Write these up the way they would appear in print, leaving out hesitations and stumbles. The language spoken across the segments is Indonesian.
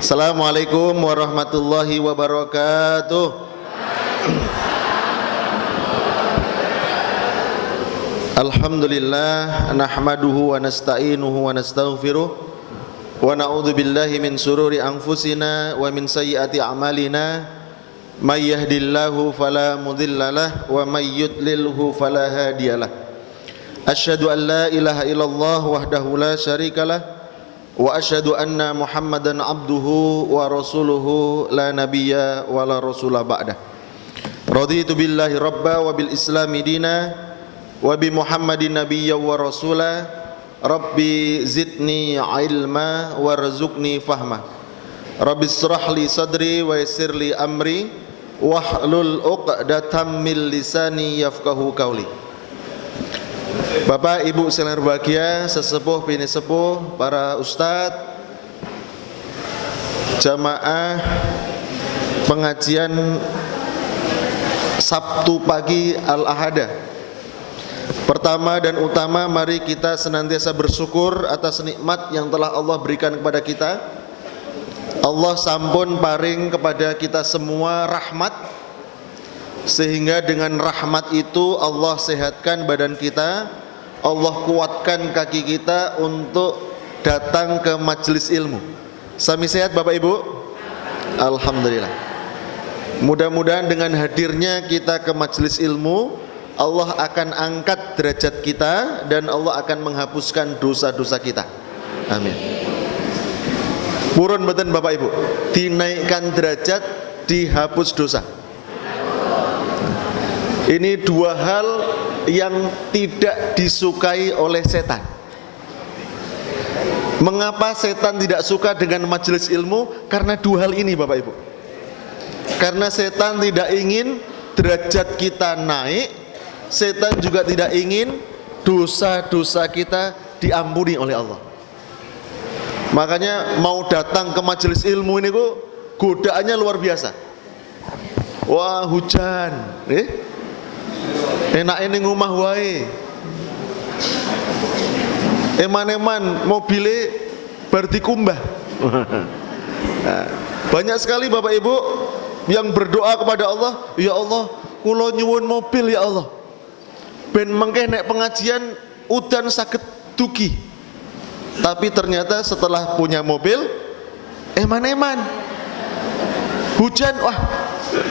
Assalamualaikum warahmatullahi wabarakatuh. Alhamdulillah nahmaduhu wa nasta'inuhu wa nastaghfiruh wa na'udzu billahi min sururi anfusina wa min sayyiati a'malina may yahdihillahu fala mudhillalah wa may yudlilhu fala hadiyalah. Asyhadu an la ilaha illallah wahdahu la syarikalah wa asyhadu anna Muhammadan abduhu wa rasuluhu la nabiyya wa la rasula ba'dah. Raditu billahi rabba wa bil islami dina wa bi Muhammadin nabiyya wa rasula. Rabbi zidni ilma warzuqni fahma. Rabbi israh li sadri wa yassir li amri wahlul 'uqdatam min lisani yafqahu qawli. Bapak, Ibu sekalian berbahagia, sesepuh, bini sepuh, para ustadz, jamaah pengajian Sabtu pagi Al-Ahada. Pertama dan utama, mari kita senantiasa bersyukur atas nikmat yang telah Allah berikan kepada kita. Allah sampun paring kepada kita semua rahmat, sehingga dengan rahmat itu Allah sehatkan badan kita, Allah kuatkan kaki kita untuk datang ke majelis ilmu. Sami sehat Bapak Ibu? Alhamdulillah. Mudah-mudahan dengan hadirnya kita ke majelis ilmu, Allah akan angkat derajat kita dan Allah akan menghapuskan dosa-dosa kita. Amin. Purun mboten Bapak Ibu? Dinaikkan derajat, dihapus dosa. Ini dua hal yang tidak disukai oleh setan. Mengapa setan tidak suka dengan majelis ilmu? Karena dua hal ini Bapak Ibu. Karena setan tidak ingin derajat kita naik, setan juga tidak ingin dosa-dosa kita diampuni oleh Allah. Makanya mau datang ke majelis ilmu ini kok godaannya luar biasa. Wah, hujan, enak ini ngumah wae. Eman-eman mobile bar dikumbah. Nah, banyak sekali Bapak Ibu yang berdoa kepada Allah, ya Allah, kula nyuwun mobil ya Allah. Ben mengke nek pengajian udan saged dugi. Tapi ternyata setelah punya mobil, eman-eman. Hujan, wah,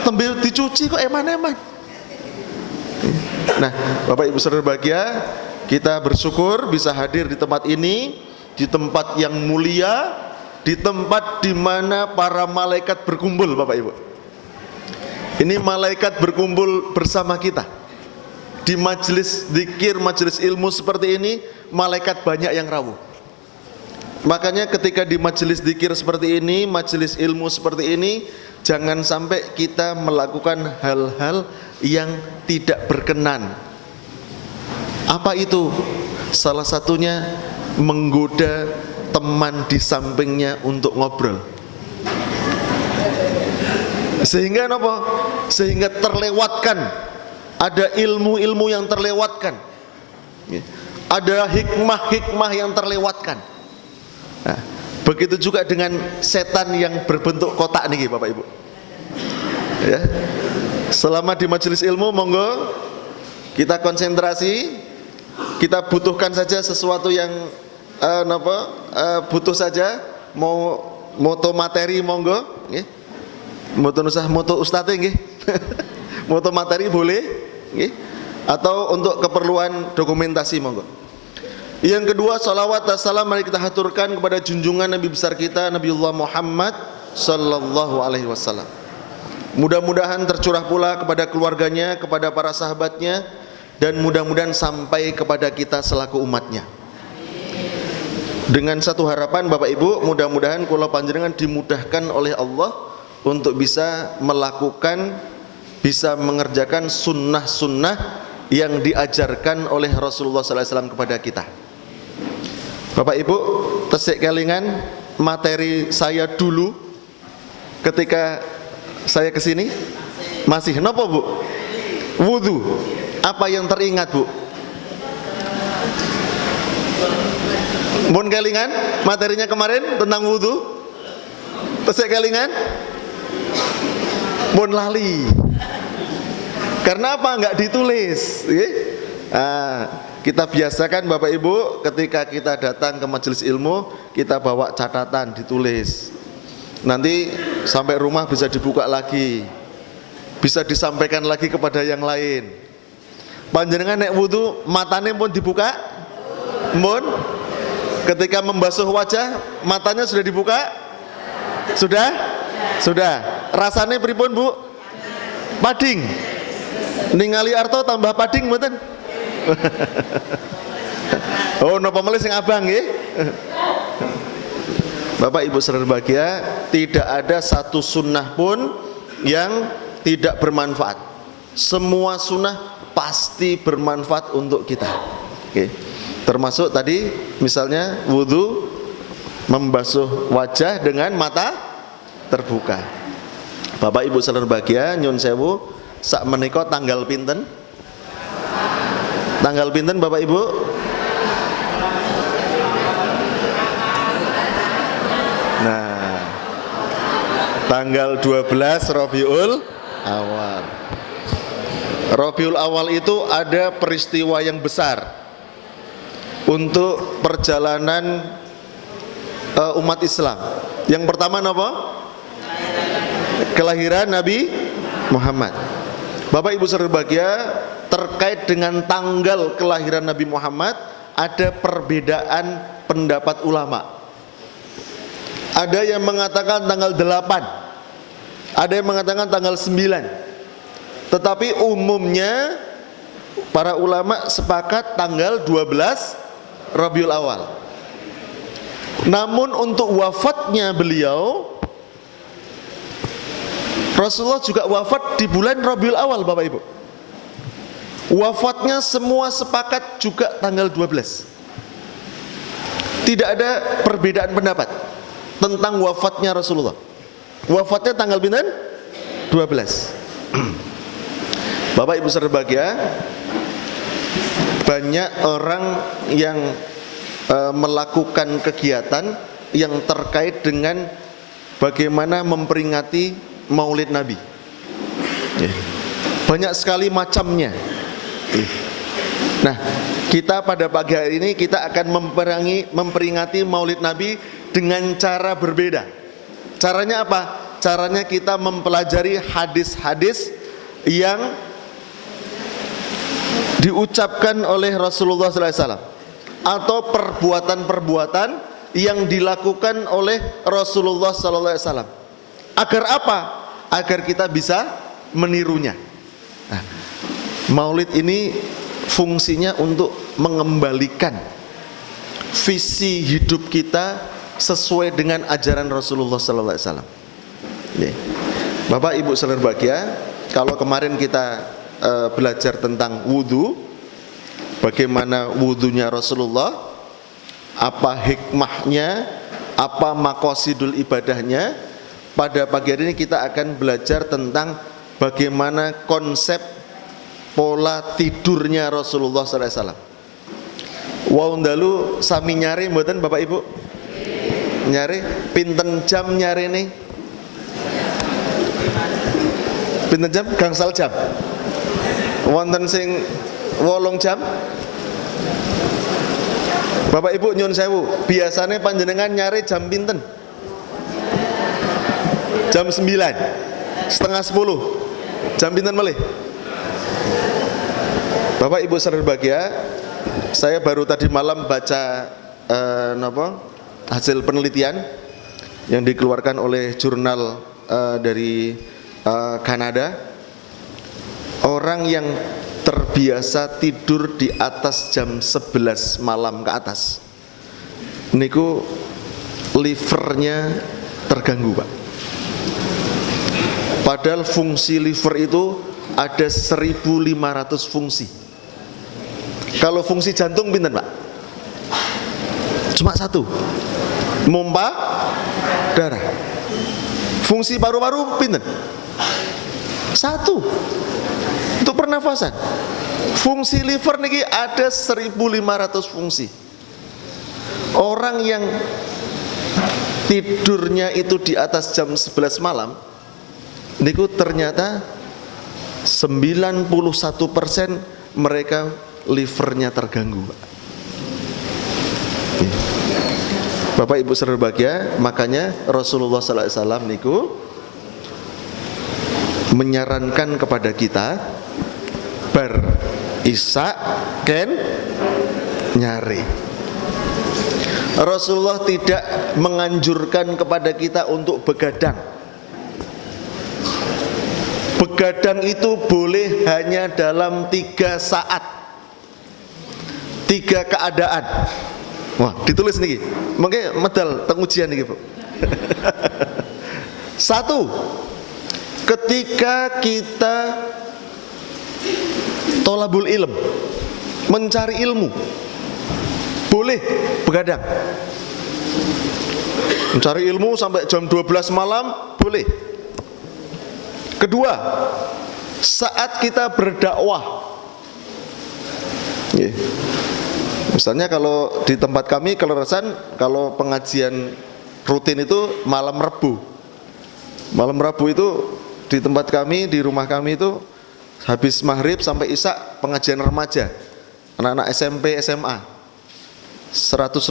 tembil dicuci kok eman-eman. Nah, Bapak Ibu saudara bahagia, kita bersyukur bisa hadir di tempat ini, di tempat yang mulia, di tempat di mana para malaikat berkumpul Bapak Ibu. Ini malaikat berkumpul bersama kita. Di majelis zikir, majelis ilmu seperti ini, malaikat banyak yang rawuh. Makanya ketika di majelis zikir seperti ini, majelis ilmu seperti ini, jangan sampai kita melakukan hal-hal yang tidak berkenan. Apa itu? Salah satunya menggoda teman di sampingnya untuk ngobrol. Sehingga apa? Sehingga terlewatkan. Ada ilmu-ilmu yang terlewatkan. Ada hikmah-hikmah yang terlewatkan. Nah, begitu juga dengan setan yang berbentuk kotak nih Bapak Ibu. Ya. Selama di majelis ilmu, monggo kita konsentrasi, kita butuhkan saja sesuatu yang butuh saja, mau moto materi monggo, nggih. Moto nusah moto ustadz nggih. Moto materi boleh, nggih. Atau untuk keperluan dokumentasi monggo. Yang kedua, salawat dan salam mari kita haturkan kepada junjungan Nabi besar kita, Nabiullah Muhammad sallallahu alaihi wasallam. Mudah-mudahan tercurah pula kepada keluarganya, kepada para sahabatnya, dan mudah-mudahan sampai kepada kita selaku umatnya. Dengan satu harapan Bapak Ibu, mudah-mudahan kula panjenengan dimudahkan oleh Allah untuk bisa melakukan, bisa mengerjakan sunnah-sunnah yang diajarkan oleh Rasulullah SAW kepada kita. Bapak Ibu, tesik kelingan materi saya dulu ketika saya kesini masih napa Bu? Wudu. Apa yang teringat Bu? Mun kelingan materinya kemarin tentang wudu. Tesih kelingan? Mun lali. Karena apa? Enggak ditulis. Kita biasakan Bapak Ibu ketika kita datang ke majelis ilmu, kita bawa catatan ditulis. Nanti sampai rumah bisa dibuka lagi, bisa disampaikan lagi kepada yang lain. Panjenengan nek wudu matanya pun dibuka? Mun? Ketika membasuh wajah matanya sudah dibuka? Sudah? Sudah. Rasanya pripun Bu? Pading. Ningali arto tambah pading mboten? Oh, napa malih sing abang nggih? Bapak Ibu saudara bahagia, tidak ada satu sunnah pun yang tidak bermanfaat. Semua sunnah pasti bermanfaat untuk kita. Oke. Termasuk tadi misalnya wudu membasuh wajah dengan mata terbuka. Bapak Ibu saudara bahagia, nyun sewu, sak menika tanggal pinten? Tanggal pinten Bapak Ibu? Nah, tanggal 12 Rabiul Awal. Rabiul Awal itu ada peristiwa yang besar untuk perjalanan umat Islam. Yang pertama apa? Kelahiran Nabi Muhammad. Bapak Ibu saudara bahagia, terkait dengan tanggal kelahiran Nabi Muhammad ada perbedaan pendapat ulama. Ada yang mengatakan tanggal 8, ada yang mengatakan tanggal 9. Tetapi umumnya para ulama sepakat tanggal 12 Rabiul Awal. Namun untuk wafatnya beliau, Rasulullah juga wafat di bulan Rabiul Awal Bapak Ibu. Wafatnya semua sepakat juga tanggal 12. Tidak ada perbedaan pendapat tentang wafatnya Rasulullah. Wafatnya tanggal pinten? 12. Bapak Ibu saudara bahagia, banyak orang yang melakukan kegiatan yang terkait dengan bagaimana memperingati Maulid Nabi. Banyak sekali macamnya. Nah, kita pada pagi hari ini kita akan memperingati Maulid Nabi dengan cara berbeda. Caranya apa? Caranya kita mempelajari hadis-hadis yang diucapkan oleh Rasulullah SAW atau perbuatan-perbuatan yang dilakukan oleh Rasulullah SAW. Agar apa? Agar kita bisa menirunya. Nah, Maulid ini fungsinya untuk mengembalikan visi hidup kita sesuai dengan ajaran Rasulullah SAW. Bapak Ibu saudara bahagia, kalau kemarin kita belajar tentang wudu, bagaimana wudunya Rasulullah, apa hikmahnya, apa maqasidul ibadahnya. Pada pagi hari ini kita akan belajar tentang bagaimana konsep pola tidurnya Rasulullah SAW. Waundalu sami nyari mboten Bapak Ibu? Nyari pinten jam nyari nih? Pinten jam? Gangsal jam. Wonten sing 8 jam? Bapak Ibu nyun sewu, biasanya panjenengan nyari jam pinten? Jam 9, setengah 10. Jam pinten malih? Bapak Ibu saudara bahagia, saya baru tadi malam baca hasil penelitian yang dikeluarkan oleh jurnal dari Kanada. Orang yang terbiasa tidur di atas jam 11 malam ke atas niku livernya terganggu Pak. Padahal fungsi liver itu ada 1.500 fungsi. Kalau fungsi jantung pinten Pak? Cuma satu, mompa darah. Fungsi paru-paru pinten? Satu, untuk pernafasan. Fungsi liver niki ada 1.500 fungsi. Orang yang tidurnya itu di atas jam 11 malam, niku ternyata 91% mereka livernya terganggu. Bapak Ibu saudara bahagia, makanya Rasulullah SAW niku menyarankan kepada kita bar isya ken nyari. Rasulullah tidak menganjurkan kepada kita untuk begadang. Begadang itu boleh hanya dalam 3 saat, 3 keadaan. Wah, ditulis nih, mungkin medal pengujian nih, Bu. 1, ketika kita tolabul ilm, mencari ilmu, boleh begadang. Mencari ilmu sampai jam 12 malam, boleh. Kedua, saat kita berdakwah. Misalnya kalau di tempat kami Kelerasan, kalau pengajian rutin itu malam Rabu. Malam Rabu itu di tempat kami, di rumah kami itu habis maghrib sampai isya pengajian remaja, anak-anak SMP, SMA, 150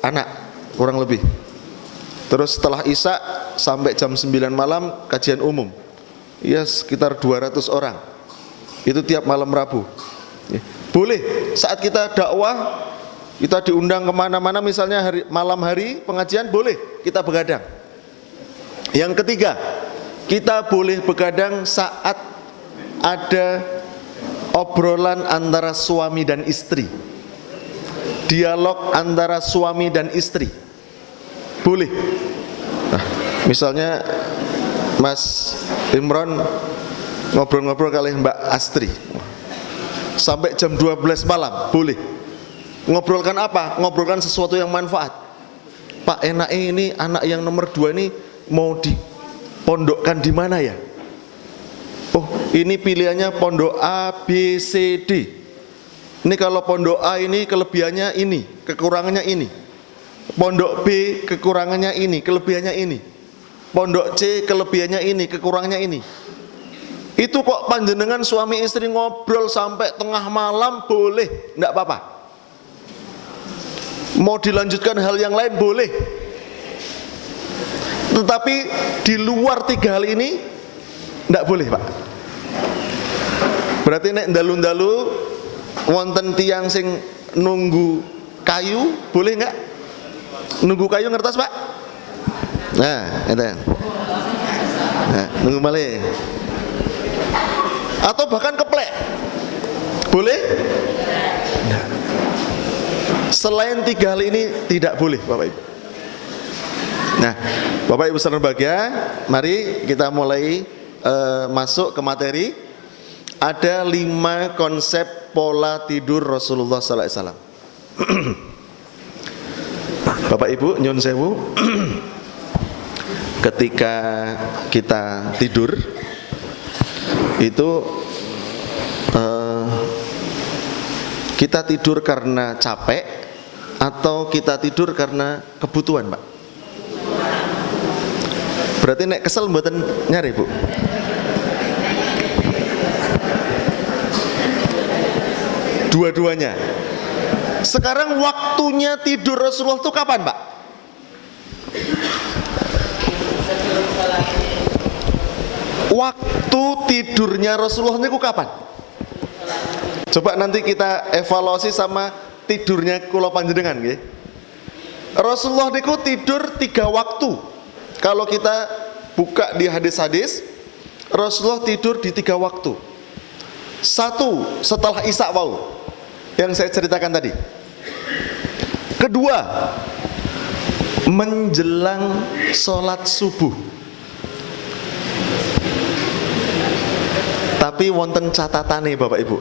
anak kurang lebih. Terus setelah isya sampai jam 9 malam kajian umum, ya sekitar 200 orang. Itu tiap malam Rabu. Boleh saat kita dakwah, kita diundang kemana-mana, misalnya malam hari pengajian, boleh kita begadang. Yang ketiga, kita boleh begadang saat ada obrolan antara suami dan istri, dialog antara suami dan istri, boleh. Nah, misalnya Mas Imron ngobrol-ngobrol kali Mbak Astri sampai jam 12 malam, boleh. Ngobrolkan apa? Ngobrolkan sesuatu yang manfaat. Pak, enaknya ini anak yang nomor 2 ini mau dipondokkan di mana ya? Oh, ini pilihannya pondok A, B, C, D. Ini kalau pondok A ini kelebihannya ini, kekurangannya ini. Pondok B kekurangannya ini, kelebihannya ini. Pondok C kelebihannya ini, kekurangannya ini. Itu kok panjenengan suami istri ngobrol sampai tengah malam, boleh, enggak apa-apa. Mau dilanjutkan hal yang lain, boleh. Tetapi di luar 3 hal ini enggak boleh, Pak. Berarti nek dalu-dalu wonten tiang sing nunggu kayu, boleh enggak? Nunggu kayu ngertos, Pak? Nah, enten. Nah, nunggu malih. Atau bahkan keplek, boleh? Nah, selain 3 hal ini tidak boleh, Bapak Ibu. Nah, Bapak Ibu saudara bahagia, mari kita mulai masuk ke materi. Ada 5 konsep pola tidur Rasulullah sallallahu alaihi wasallam. Bapak Ibu nyun sewu, ketika kita tidur itu kita tidur karena capek atau kita tidur karena kebutuhan, Pak? Berarti nek kesel mboten nyari, Bu? Dua-duanya. Sekarang waktunya tidur Rasulullah itu kapan, Pak? Waktu tidurnya Rasulullah itu kapan? Coba nanti kita evaluasi sama tidurnya kula panjenengan nggih. Rasulullah niku tidur 3 waktu. Kalau kita buka di hadis-hadis, Rasulullah tidur di 3 waktu. 1 setelah isya wau yang saya ceritakan tadi. Kedua, menjelang sholat subuh. Tapi wonten catatannya, Bapak Ibu.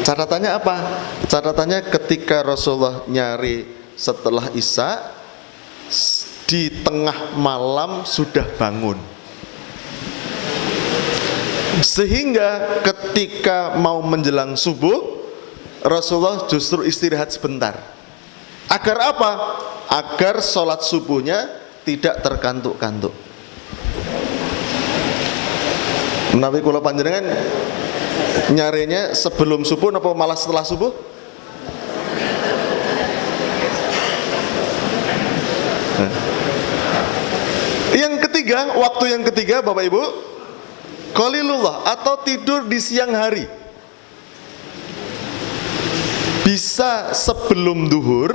Catatannya apa? Catatannya ketika Rasulullah nyari setelah isya, di tengah malam sudah bangun. Sehingga ketika mau menjelang subuh, Rasulullah justru istirahat sebentar. Agar apa? agar sholat subuhnya tidak terkantuk-kantuk. Menawi kula panjenengan nyarinya sebelum subuh apa malah setelah subuh? Yang ketiga, waktu yang ketiga Bapak Ibu, qalilullah atau tidur di siang hari. Bisa sebelum duhur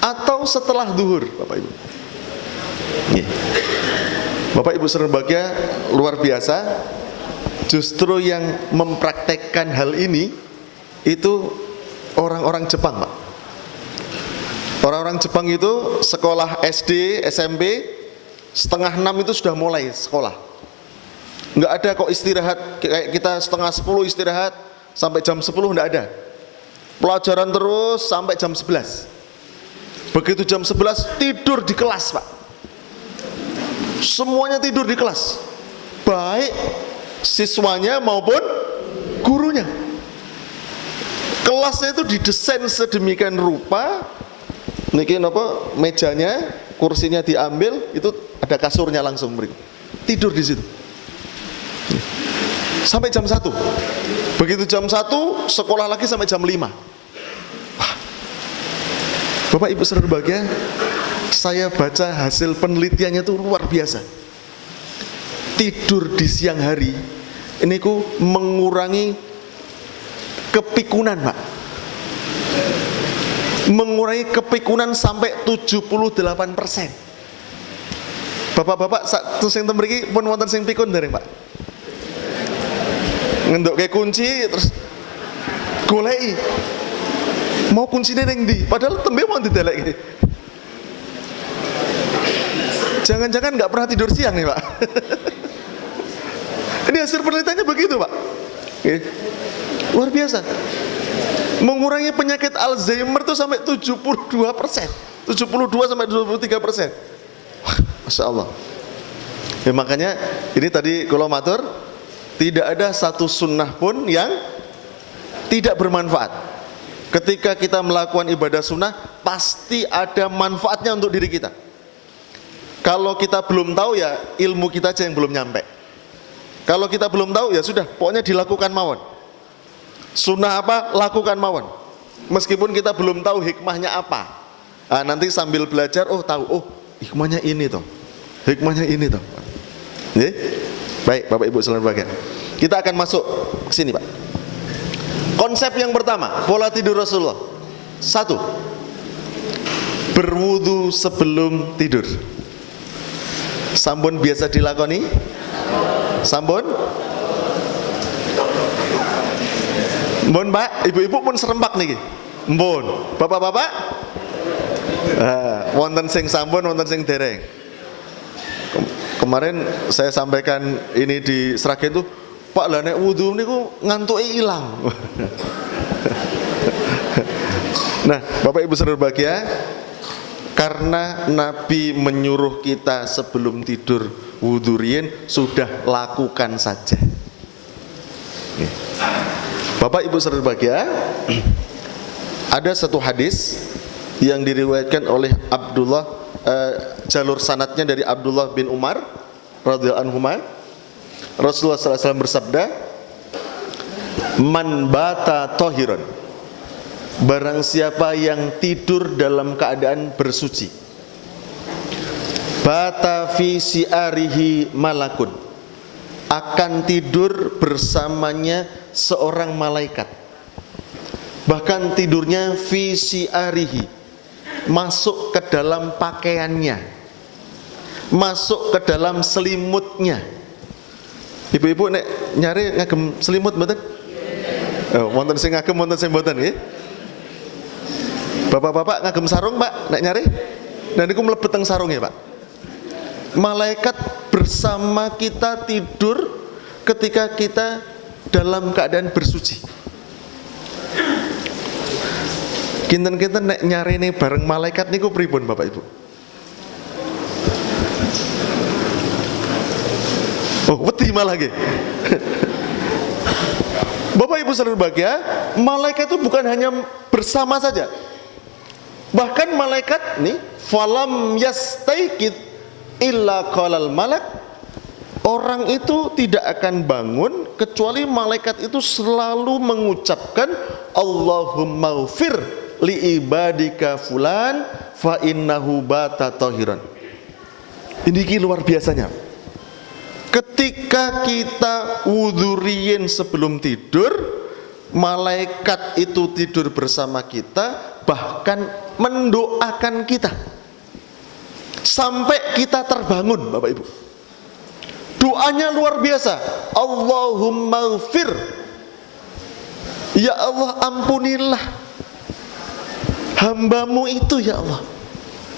atau setelah duhur, Bapak Ibu. Bapak Ibu saudara berbahagia, luar biasa. Justru yang mempraktekkan hal ini itu orang-orang Jepang, Pak. Orang-orang Jepang itu sekolah SD, SMP, 5:30 itu sudah mulai sekolah. Nggak ada kok istirahat kayak kita 9:30 istirahat sampai jam 10, nggak ada. Pelajaran terus sampai jam 11. Begitu jam 11 tidur di kelas, Pak. Semuanya tidur di kelas, baik siswanya maupun gurunya. Kelasnya itu didesain sedemikian rupa, niki apa mejanya, kursinya diambil, itu ada kasurnya langsung tidur di situ. Sampai jam 1. Begitu jam 1 sekolah lagi sampai jam 5. Wah. Bapak Ibu saudara berbahagia, saya baca hasil penelitiannya itu luar biasa. Tidur di siang hari ini ku mengurangi kepikunan, Pak. Mengurangi kepikunan sampai 78%. Bapak-bapak terus yang mriki pun wonten sing pikun dereng, Pak? Ngendokke kunci terus goleki. Mau kuncine ning ndi? Padahal tembe mau dideleki. Jangan-jangan nggak pernah tidur siang nih, Pak. Ini hasil penelitiannya begitu, Pak. Luar biasa. Mengurangi penyakit Alzheimer itu sampai 72%. 72 sampai 23%. Wah, Masya Allah. Ya, makanya ini tadi kalau matur, tidak ada satu sunnah pun yang tidak bermanfaat. Ketika kita melakukan ibadah sunnah, pasti ada manfaatnya untuk diri kita. Kalau kita belum tahu ya ilmu kita aja yang belum nyampe. Kalau kita belum tahu ya sudah, pokoknya dilakukan mawon. Sunnah apa, lakukan mawon. Meskipun kita belum tahu hikmahnya apa. Nah, nanti sambil belajar, oh tahu, oh hikmahnya ini toh. Hikmahnya ini toh. Oke? Baik, Bapak Ibu sekalian berbahagia. Kita akan masuk ke sini, Pak. Konsep yang pertama, pola tidur Rasulullah. 1. Berwudu sebelum tidur. Sampun biasa dilakoni? Sampun? Mbon, Pak, ibu-ibu pun serempak nih. Mbon, bapak-bapak? Wonten sing sampun, wonten sing dereng. Kemarin saya sampaikan ini di Sragen tuh, Pak lah nek wudu niku ngantuke ilang. Nah, Bapak Ibu saudara berbahagia, karena Nabi menyuruh kita sebelum tidur wudu riyin, sudah lakukan saja. Bapak Ibu saudara berbahagia, ada satu hadis yang diriwayatkan oleh Abdullah, jalur sanadnya dari Abdullah bin Umar radhiyallahu anhuma. Rasulullah SAW bersabda, man bata tohiron, barang siapa yang tidur dalam keadaan bersuci, bata fi si'arihi malakun, akan tidur bersamanya seorang malaikat. Bahkan tidurnya fi si'arihi, masuk ke dalam pakaiannya, masuk ke dalam selimutnya. Ibu-ibu nek nyari ngagem selimut mboten? Oh, wonten sing ngagem, wonten sing mboten nggih. Bapak-bapak ngagem sarung, Pak, nek nyari? Dan niku mlebet teng sarunge, Pak. Malaikat bersama kita tidur ketika kita dalam keadaan bersuci. Kinten-kinten nek nyarine bareng malaikat niku pripun, Bapak Ibu? Oh, wedi malah nggih. Bapak Ibu saudara berbahagia, malaikat itu bukan hanya bersama saja. Bahkan malaikat nih, falam yastaikid illa qalal malak, orang itu tidak akan bangun kecuali malaikat itu selalu mengucapkan Allahumma ghfir li ibadika fulan fa innahu bata tahiran. Ini luar biasanya. Ketika kita wuduriyin sebelum tidur, malaikat itu tidur bersama kita, bahkan mendoakan kita sampai kita terbangun, Bapak Ibu. Doanya luar biasa. Allahumma ghfir, ya Allah ampunilah hambamu itu ya Allah.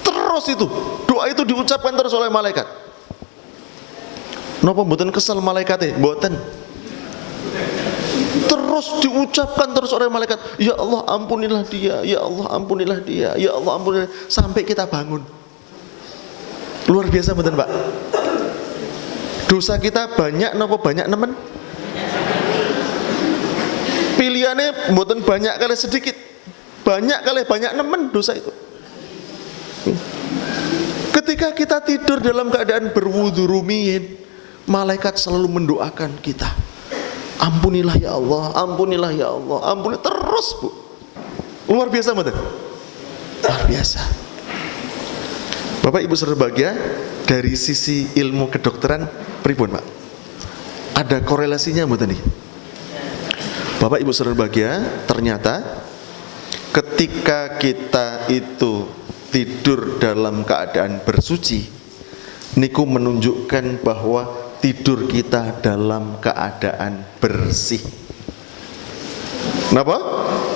Terus itu doa itu diucapkan terus oleh malaikat. Napa mboten kesel malaikate? Mboten. Terus diucapkan terus oleh malaikat, ya Allah ampunilah dia, ya Allah ampunilah dia, ya Allah ampunilah, sampai kita bangun. Luar biasa mboten, Pak? Dosa kita banyak napa banyak nemen? Pilihannya mboten banyak kali sedikit, banyak kali banyak nemen dosa itu. Ketika kita tidur dalam keadaan berwudu rumiyin, malaikat selalu mendoakan kita, ampunilah ya Allah, ampunilah ya Allah, ampunilah terus, Bu. Luar biasa mboten? Luar biasa. Bapak Ibu saudara bahagia, dari sisi ilmu kedokteran pripun, Pak? Ada korelasinya mboten nih? Bapak Ibu saudara bahagia, ternyata ketika kita itu tidur dalam keadaan bersuci, niku menunjukkan bahwa tidur kita dalam keadaan bersih. Kenapa?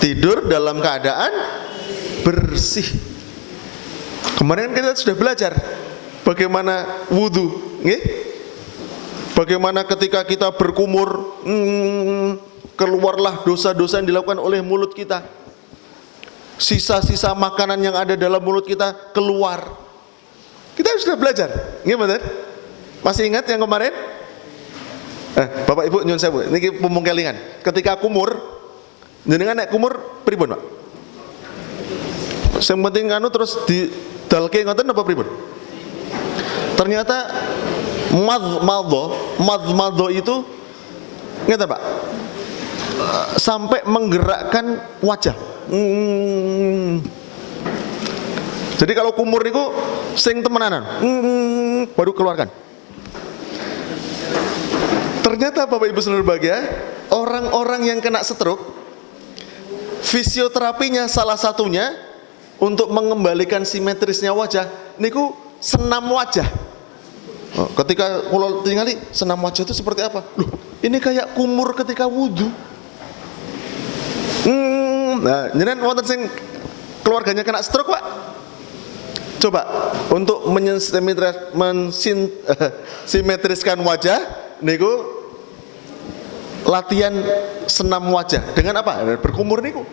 Tidur dalam keadaan bersih. Kemarin kita sudah belajar bagaimana wudu, bagaimana ketika kita berkumur, keluarlah dosa-dosa yang dilakukan oleh mulut kita. Sisa-sisa makanan yang ada dalam mulut kita keluar. Kita sudah belajar, gimana? Masih ingat yang kemarin? Bapak Ibu nyun sewu, niki pumung kelingan. Ketika kumur, jenengan nek kumur pripun, Pak? Sing penting anu terus di dalke ngoten apa pripun? Ternyata madmadho itu ngeten, Pak. Sampai menggerakkan wajah. Jadi kalau kumur niku sing temenanan, baru keluarkan. Ternyata Bapak Ibu saudara bahagia, orang-orang yang kena stroke, fisioterapinya salah satunya untuk mengembalikan simetrisnya wajah niku senam wajah. Ketika kalau tinggali senam wajah itu seperti apa? Loh, ini kayak kumur ketika wudhu. Nah, jenengan wonten sing keluarganya kena stroke, Pak? Coba untuk mensimetriskan wajah niku latihan senam wajah dengan apa? Berkumur niku.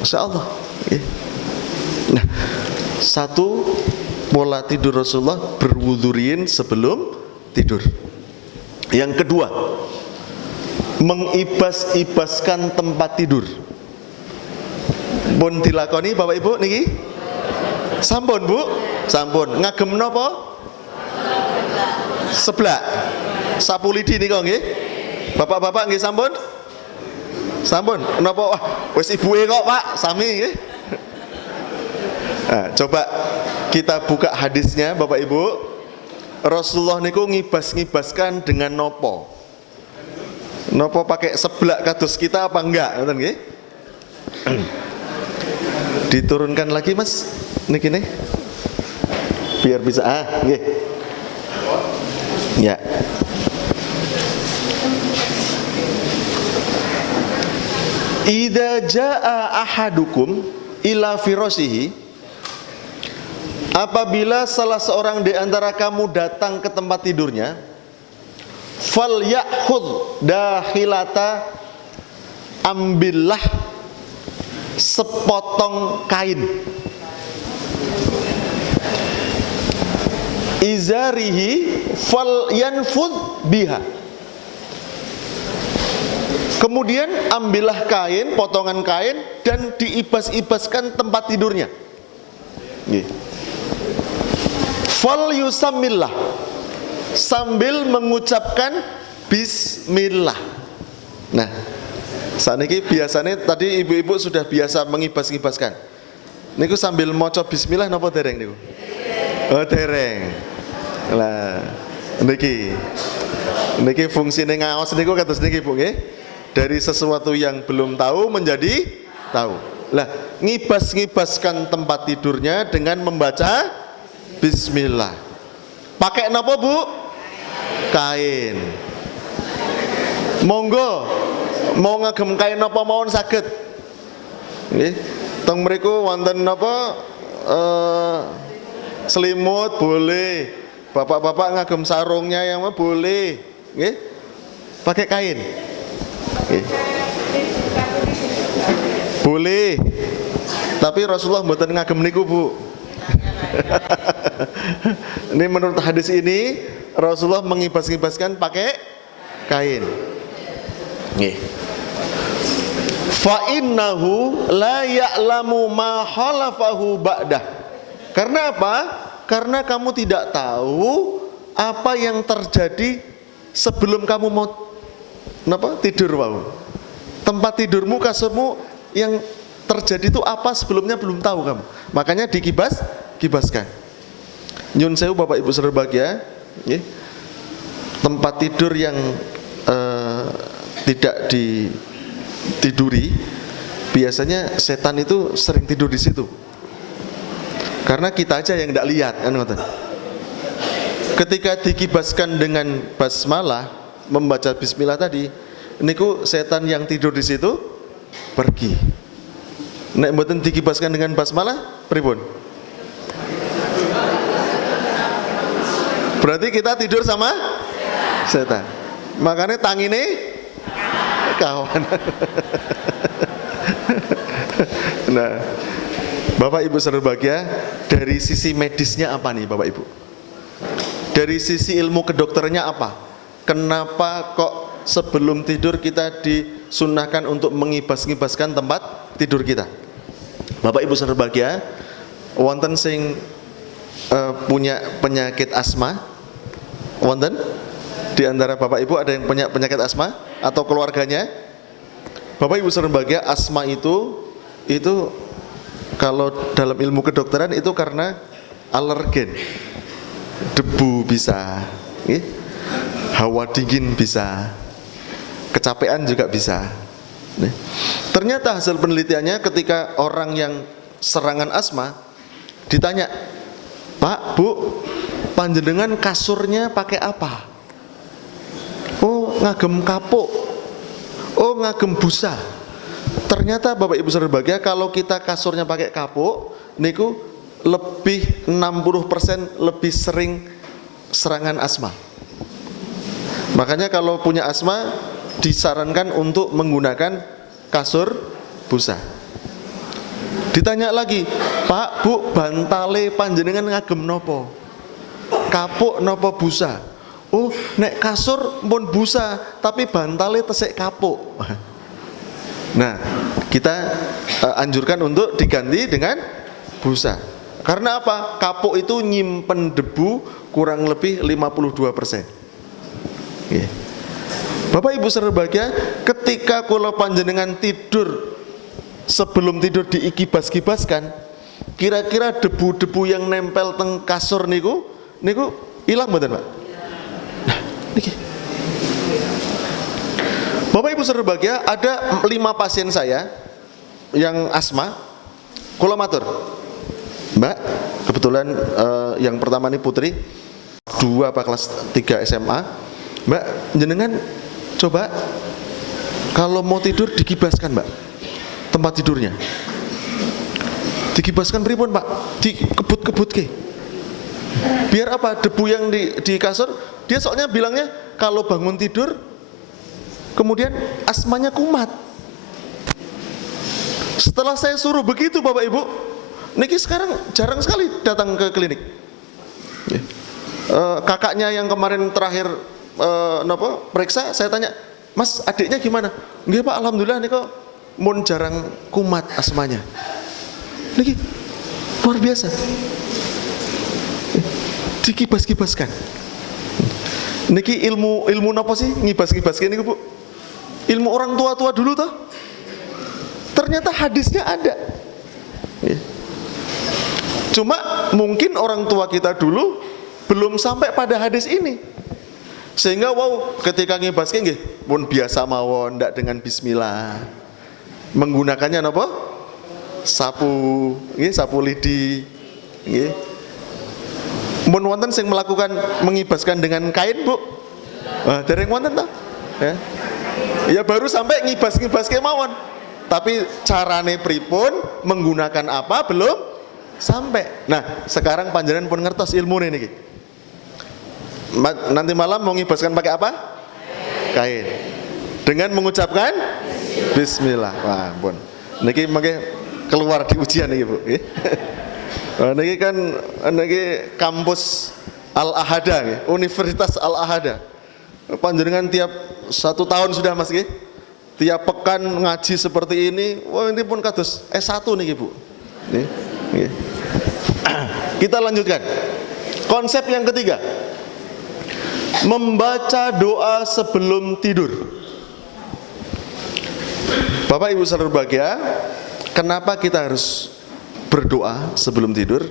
Masya Allah. Nah, satu pola tidur Rasulullah berwudurin sebelum tidur. Yang kedua, mengibas-ibaskan tempat tidur. Pun dilakoni Bapak Ibu niki? Sampun, Bu? Sampun. Ngagem napa? Seblak. Sapu lidi nika nggih? Bapak-bapak nggih sampun? Sampun. Napa? Wah, wis ibuke kok, Pak. Sami nggih. Nah, coba kita buka hadisnya Bapak Ibu. Rasulullah niku ngibas-ngibaskan dengan nopo? Nopo pakai seblak kados kita apa enggak? Ngoten nggih? Diturunkan lagi, Mas. Niki nih. Biar bisa nggih. Ya. Idza jaa ahadukum ila firashihi, apabila salah seorang di antara kamu datang ke tempat tidurnya, falyakhudh dahilata, ambillah sepotong kain, izarihi falyanfudh biha, kemudian ambillah kain, potongan kain dan diibas-ibaskan tempat tidurnya. Nggih. Fal yusammillah, sambil mengucapkan bismillah. Nah, saat ini biasanya tadi ibu-ibu sudah biasa mengibas-ngibaskan. Niku sambil maca bismillah napa dereng niku? Oh, dereng. Lah, niki fungsine ngaos niku kados niki Bu nggih. Dari sesuatu yang belum tahu menjadi tahu. Lah, ngibas-ngibaskan tempat tidurnya dengan membaca bismillah. Pakai napa Bu? Kain. Monggo mau ngagem kain napa mawon saged. Nggih. Teng mriku wonten napa selimut boleh. Bapak-bapak ngagem sarungnya yang boleh. Nggih. Pakai kain. Nggih. Boleh. Tapi Rasulullah mboten ngagem niku, Bu. Ini menurut hadis ini Rasulullah mengibas-ngibaskan pakai kain. Nggih. Fa innahu la ya'lamu ma halafahu ba'dah. Karena apa? Karena kamu tidak tahu apa yang terjadi sebelum kamu mau tidur, wau. Tempat tidurmu, kasurmu yang terjadi itu apa sebelumnya belum tahu kamu. Makanya dikibaskan. Nyun sewu Bapak Ibu saudara bahagia, ya. Tempat tidur yang tidak ditiduri, biasanya setan itu sering tidur di situ. Karena kita aja yang tidak lihat, kan ngoten. Ketika dikibaskan dengan basmalah, membaca bismillah tadi, niku setan yang tidur di situ pergi. Nek mboten dikibaskan dengan basmalah, pripun? Berarti kita tidur sama setan. Makanya tangine kawan. Nah, Bapak Ibu saudara bahagia, dari sisi medisnya apa nih Bapak Ibu? Dari sisi ilmu kedokterannya apa? Kenapa kok sebelum tidur kita disunahkan untuk mengibas-ngibaskan tempat tidur kita? Bapak Ibu saudara bahagia, wonten sing punya penyakit asma? Wonten? Di antara Bapak Ibu ada yang punya penyakit asma atau keluarganya? Bapak Ibu saudara bahagia, asma itu kalau dalam ilmu kedokteran itu karena alergen. Debu bisa, hawa dingin bisa, kecapean juga bisa. Ternyata hasil penelitiannya ketika orang yang serangan asma ditanya, Pak, Bu, panjenengan kasurnya pakai apa? Oh, ngagem kapuk. Oh, ngagem busa. Ternyata Bapak Ibu saudara bahagia, kalau kita kasurnya pakai kapuk, niku lebih 60% lebih sering serangan asma. Makanya kalau punya asma disarankan untuk menggunakan kasur busa. Ditanya lagi, Pak, Bu, bantale panjenengan ngagem nopo? Kapuk nopo busa? Oh, nek kasur pun busa, tapi bantale tesik kapuk. Nah, kita anjurkan untuk diganti dengan busa. Karena apa? Kapuk itu nyimpen debu kurang lebih 52%. Yeah. Bapak Ibu saudara bahagia, ketika kula panjenengan tidur, sebelum tidur diikibas-kibaskan, kira-kira debu-debu yang nempel teng kasur niku ilang mboten, Pak? Nah, niki. Bapak Ibu saudara bahagia, ada 5 pasien saya yang asma. Kula matur, Mbak, kebetulan yang pertama ini putri 2 apa kelas 3 SMA. Mbak, jenengan coba kalau mau tidur dikibaskan, Mbak, tempat tidurnya. Dikibaskan pripun, Pak? Dikebut-kebut ke. Biar apa? Debu yang di kasur, dia soalnya bilangnya kalau bangun tidur kemudian asmanya kumat. Setelah saya suruh begitu Bapak Ibu, niki sekarang jarang sekali datang ke klinik. Kakaknya yang kemarin terakhir periksa, saya tanya, Mas, adiknya gimana? Nggih Pak, alhamdulillah niko mun jarang kumat asmanya. Niki Luar biasa. Dikibas-kibaskan. Niki ilmu napa sih ngibas-ngibaskan niku, Bu? Ilmu orang tua-tua dulu toh. Ternyata hadisnya ada. Cuma mungkin orang tua kita dulu belum sampai pada hadis ini. Sehingga ketika ngibaskan nggih pun biasa mawon, ndak dengan bismillah. Menggunakannya napa? Sapu, nggih, sapu lidi. Nggih. Mun wonten sing melakukan mengibaskan dengan kain, Bu? Dereng wonten ta? Ya baru sampai ngibas-ngibas kemawon. Tapi carane pripun, menggunakan apa belum sampai. Nah, sekarang panjenengan pun ngertos ilmune niki. Nanti malam mau ngibaskan pakai apa? Kain. Dengan mengucapkan bismillah. Wah, ampun. Niki mangke keluar di ujian niki, Bu. Niki kan niki kampus Al-Ahada, Universitas Al-Ahada. Panjenengan tiap 1 tahun sudah, Mas, nggih. Tiap pekan ngaji seperti ini. Wah, ini pun kados S1 niki, Bu. Nggih. Kita lanjutkan. Konsep yang ketiga. Membaca doa sebelum tidur. Bapak Ibu saudara berbahagia, kenapa kita harus berdoa sebelum tidur?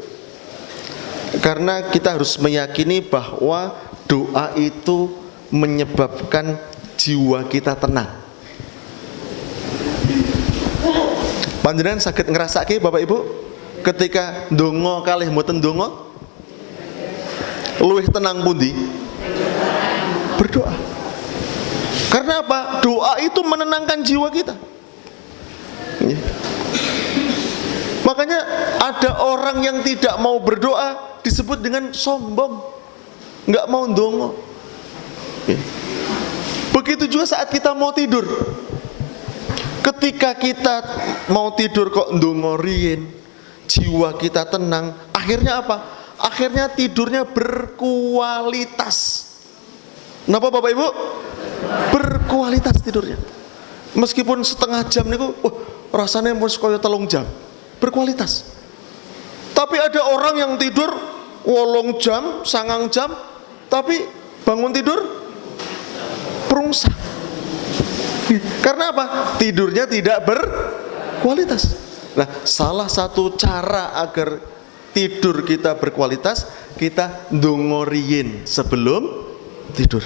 Karena kita harus meyakini bahwa doa itu menyebabkan jiwa kita tenang. Panjenengan saged ngrasake Bapak Ibu ketika ndonga kalih mboten ndonga luwih tenang pundi? Berdoa. Karena apa? Doa itu menenangkan jiwa kita. Makanya ada orang yang tidak mau berdoa disebut dengan sombong, nggak mau ndonga. Begitu juga saat kita mau tidur. Ketika kita mau tidur kok ndonga riyin, jiwa kita tenang. Akhirnya apa? Akhirnya tidurnya berkualitas. Kenapa Bapak Ibu? Berkualitas tidurnya. Meskipun setengah jam niku, rasanya mau kaya 3 jam. Berkualitas. Tapi ada orang yang tidur 8 jam, 9 jam, tapi bangun tidur perungsang. Karena apa? Tidurnya tidak berkualitas. Nah, salah satu cara agar tidur kita berkualitas, kita ndonga riyin sebelum tidur.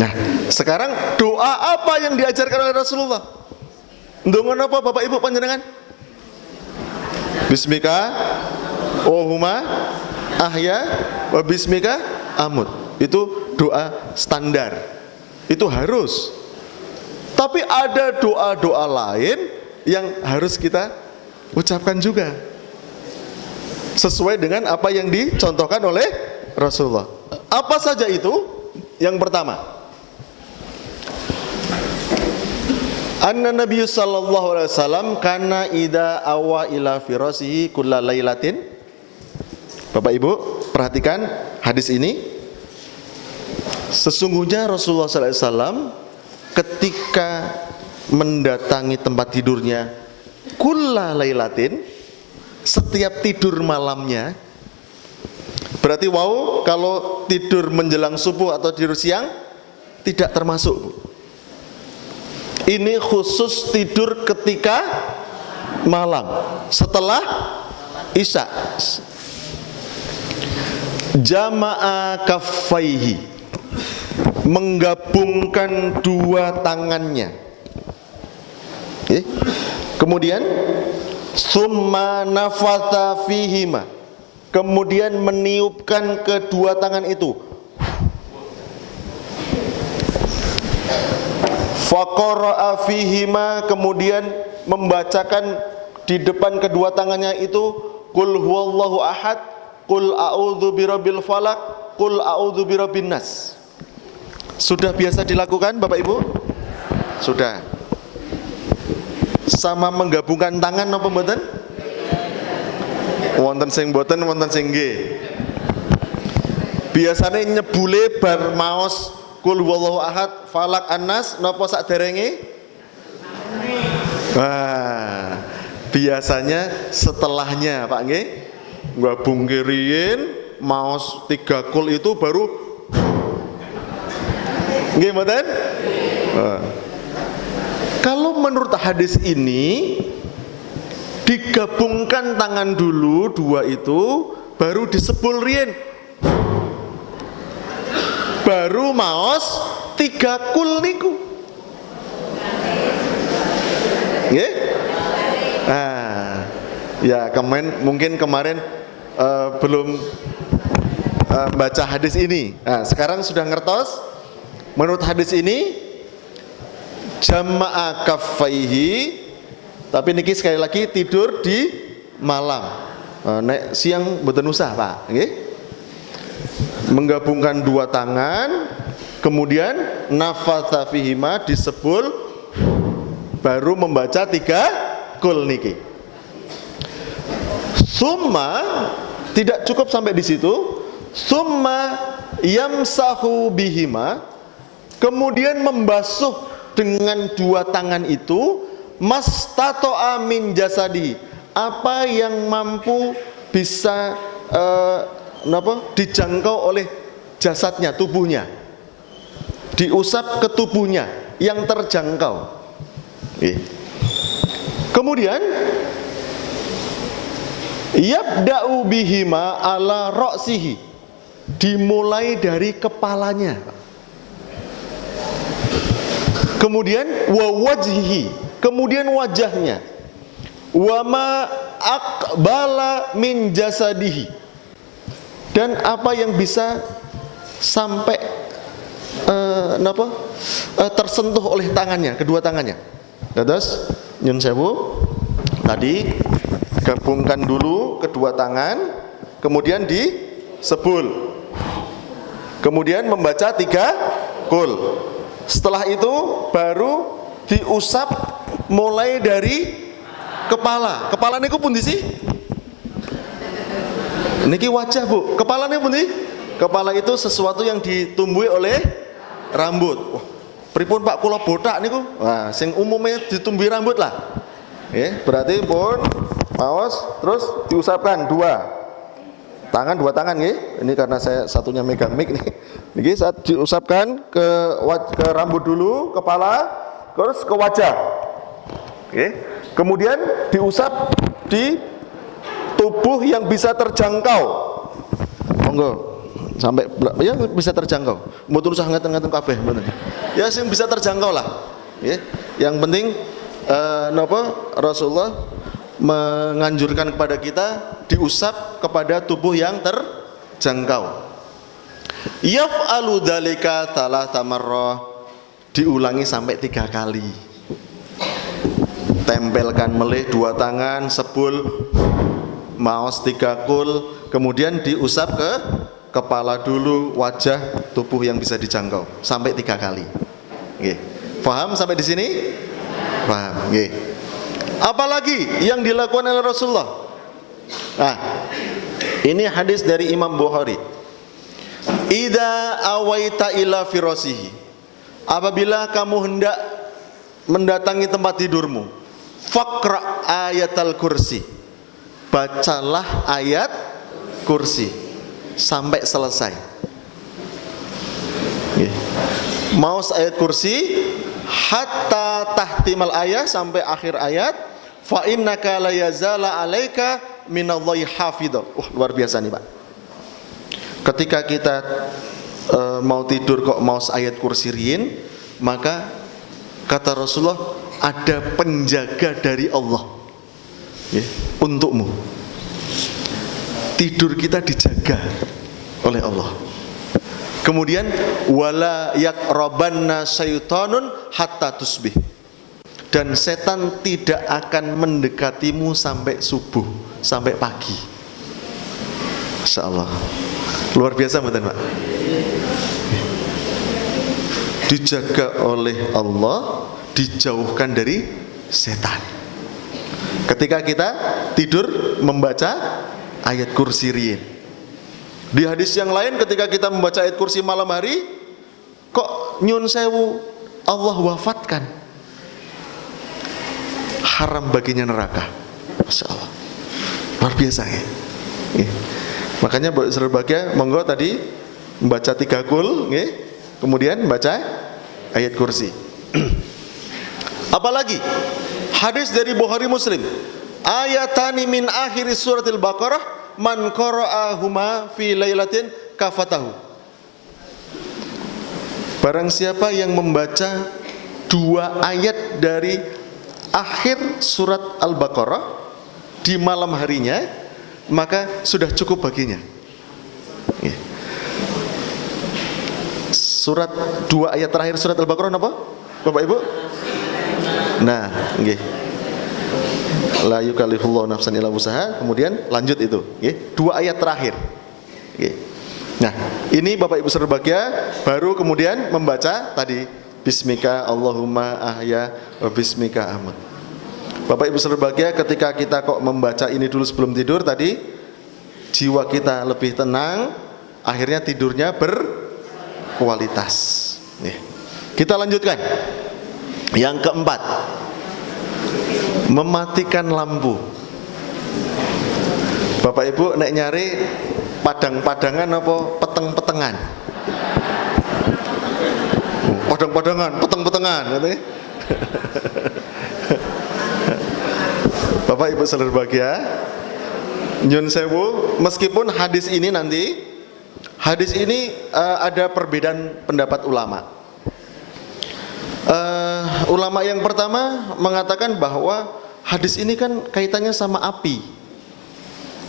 Nah, sekarang doa apa yang diajarkan oleh Rasulullah? Ndonga apa Bapak Ibu panjenengan? Bismika Allahumma ahya wa bismika amut. Itu doa standar. Itu harus. Tapi ada doa-doa lain yang harus kita ucapkan juga. Sesuai dengan apa yang dicontohkan oleh Rasulullah. Apa saja itu? Yang pertama, anna Nabi sallallahu alaihi wasallam kana ida awa ila firasihi kulla lailatin. Bapak Ibu, perhatikan hadis ini. Sesungguhnya Rasulullah sallallahu alaihi wasallam ketika mendatangi tempat tidurnya kulla lailatin, setiap tidur malamnya. Berarti kalau tidur menjelang subuh atau tidur siang tidak termasuk. Ini khusus tidur ketika malam setelah Isya. Jama'a kaffaihi, menggabungkan 2 tangannya. Kemudian summa nafatha fihima, kemudian meniupkan kedua tangan itu. Faqara'a fihima, kemudian membacakan di depan kedua tangannya itu qul huwallahu ahad, qul a'udzu birabbil falaq, qul a'udzu birabbin nas. Sudah biasa dilakukan Bapak Ibu? Sudah. Sama menggabungkan tangan napa mboten? Wonten sing mboten, wonten sing nggih. Biasane nyebule bar maos qul huwallahu ahad, falaq, annas napa saderenge? Wah. Biasanya setelahnya Pak nggih, gabung kiriin maos 3 kul itu baru nggih mboten? Kalau menurut hadis ini digabungkan tangan dulu 2 itu baru disebul rien, baru maos 3 kul niku nggih. Nah, ya mungkin kemarin belum baca hadis ini. Nah, sekarang sudah ngertos. Menurut hadis ini jama'a kaffaihi, tapi niki sekali lagi tidur di malam. Nek siang mboten usah, Pak, nggih. Menggabungkan 2 tangan, kemudian nafatha fihima disebul, baru membaca 3 kul niki. Summa, tidak cukup sampai di situ. Summa yamsahu bihima, kemudian membasuh dengan 2 tangan itu mastato'a min jasadi, apa yang mampu bisa dijangkau oleh jasadnya, tubuhnya, diusap ke tubuhnya yang terjangkau. Kemudian yabda'u bihima ala ra'sihi, dimulai dari kepalanya. Kemudian wa wajhihi, kemudian wajahnya. Wa ma aqbala min jasadihi, dan apa yang bisa sampai tersentuh oleh tangannya, kedua tangannya. Terus nyun sewu, tadi gabungkan dulu kedua tangan, kemudian disebul, kemudian membaca 3 kul. Setelah itu baru diusap mulai dari kepala. Kepala niku pundi sih? Niki wajah, Bu. Kepala niku pundi? Kepala itu sesuatu yang ditumbuhi oleh rambut. Wah, pripun Pak kula botak niku? Wah, sing umumnya ditumbuhi rambut lah. Berarti pun maos terus diusapkan 2 tangan, 2 tangan nggih. Ini karena saya satunya megang mic nih. Niki saat diusapkan ke rambut dulu, kepala, terus ke wajah. Kemudian diusap di tubuh yang bisa terjangkau. Monggo sampai ya bisa terjangkau. Mboten usah ngaten-ngaten kabeh mboten. Ya sing bisa terjangkau lah. Yang penting Rasulullah menganjurkan kepada kita diusap kepada tubuh yang terjangkau. Yaf'alu dzalika thalatha marrah, diulangi sampai 3 kali. Tempelkan melih 2 tangan, sebul maos 3 kul, kemudian diusap ke kepala dulu, wajah, tubuh yang bisa dijangkau sampai 3 kali. Nggih. Paham sampai di sini? Paham, nggih. Apalagi yang dilakukan oleh Rasulullah? Nah, ini hadis dari Imam Bukhari. Idza awaita ila firasihi, apabila kamu hendak mendatangi tempat tidurmu, faqra ayatal kursi, bacalah ayat kursi sampai selesai. Maus ayat kursi hatta tahtimal ayat, sampai akhir ayat. Fa innaka la yazala alaika minallahi hafidha. Luar biasa nih Pak. Ketika kita mau tidur kok maus ayat kursi rien, maka kata Rasulullah ada penjaga dari Allah untukmu. Tidur kita dijaga oleh Allah. Kemudian wala yaqrabanna syaitanun hatta tusbih, dan setan tidak akan mendekatimu sampai subuh, sampai pagi. Masya Allah, luar biasa betul Pak. Dijaga oleh Allah, dijauhkan dari setan. Ketika kita tidur membaca ayat kursi rien. Di hadis yang lain ketika kita membaca ayat kursi malam hari, kok nyun sewu Allah wafatkan, haram baginya neraka. Masya Allah, luar biasa ya. Makanya berbahagia, monggo tadi membaca 3 kul, kemudian membaca ayat kursi. Apalagi hadis dari Bukhari Muslim, ayatani min akhir suratil Baqarah man qara'ahuma fi lailatin kafatahu. Barang siapa yang membaca 2 ayat dari akhir surat Al-Baqarah di malam harinya, maka sudah cukup baginya. Surat 2 ayat terakhir surat Al-Baqarah apa? Bapak Ibu? Nah, nggih. La yukallifullahu nafsan illa wusaha, kemudian lanjut itu, nggih. 2 ayat terakhir. Nggih. Nah, ini Bapak Ibu berbahagia baru kemudian membaca tadi bismika Allahumma ahya wa bismika amut. Bapak Ibu berbahagia, ketika kita kok membaca ini dulu sebelum tidur tadi, jiwa kita lebih tenang, akhirnya tidurnya berkualitas. Nih. Kita lanjutkan. Yang keempat, mematikan lampu. Bapak Ibu nek nyari padang-padangan apa peteng-petengan? Padang-padangan, peteng-petengan, gitu. Bapak Ibu saudara bahagia, nyun sewu, meskipun hadis ini ada perbedaan pendapat ulama. Ulama yang pertama mengatakan bahwa hadis ini kan kaitannya sama api,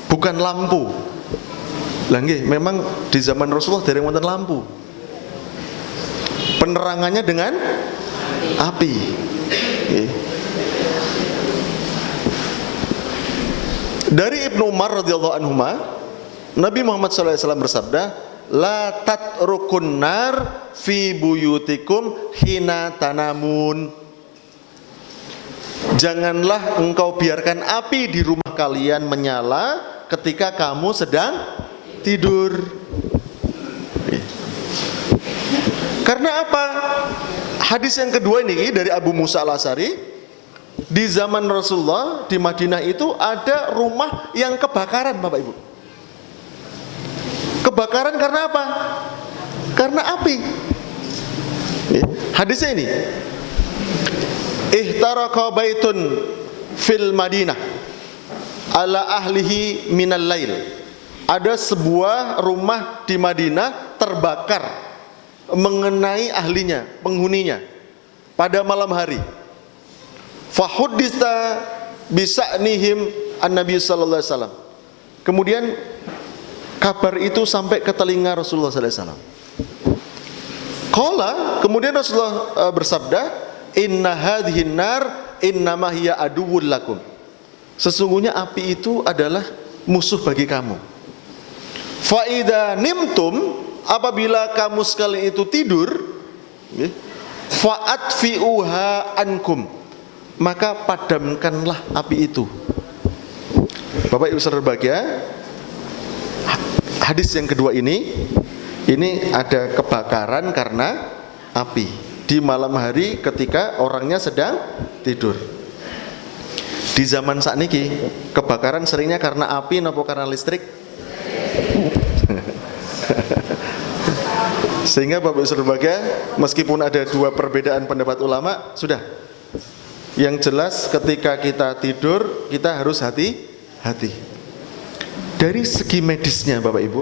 bukan lampu. Lah nggih, memang di zaman Rasulullah dereng wonten lampu. Penerangannya dengan api. Nggih. Dari Ibnu Umar radhiyallahu anhuma, Nabi Muhammad SAW bersabda, la tatrukun nar fi buyutikum hina tanamun. Janganlah engkau biarkan api di rumah kalian menyala ketika kamu sedang tidur. Karena apa? Hadis yang kedua ini dari Abu Musa al-Asy'ari, di zaman Rasulullah di Madinah itu ada rumah yang kebakaran, Bapak Ibu. Kebakaran karena apa? Karena api. Hadisnya ini, ihtaraqa baitun fil Madinah ala ahlihi minal lail. Ada sebuah rumah di Madinah terbakar mengenai ahlinya, penghuninya pada malam hari. Fahudditsa bisa'nihim an-nabi sallallahu alaihi wasallam. Kemudian kabar itu sampai ke telinga Rasulullah sallallahu alaihi wasallam. Qala, kemudian Rasulullah bersabda, inna hadhihin nar innama hiya aduwwul lakum. Sesungguhnya api itu adalah musuh bagi kamu. Fa idza nimtum, apabila kamu sekalian itu tidur, fa'atfi'uha ankum, maka padamkanlah api itu. Bapak Ibu saudara bahagia, hadis yang kedua ini ada kebakaran karena api di malam hari ketika orangnya sedang tidur. Di zaman sakniki kebakaran seringnya karena api napa karena listrik? Sehingga Bapak Ibu saudara bahagia, meskipun ada dua perbedaan pendapat ulama, sudah. Yang jelas ketika kita tidur kita harus hati-hati. Dari segi medisnya Bapak Ibu,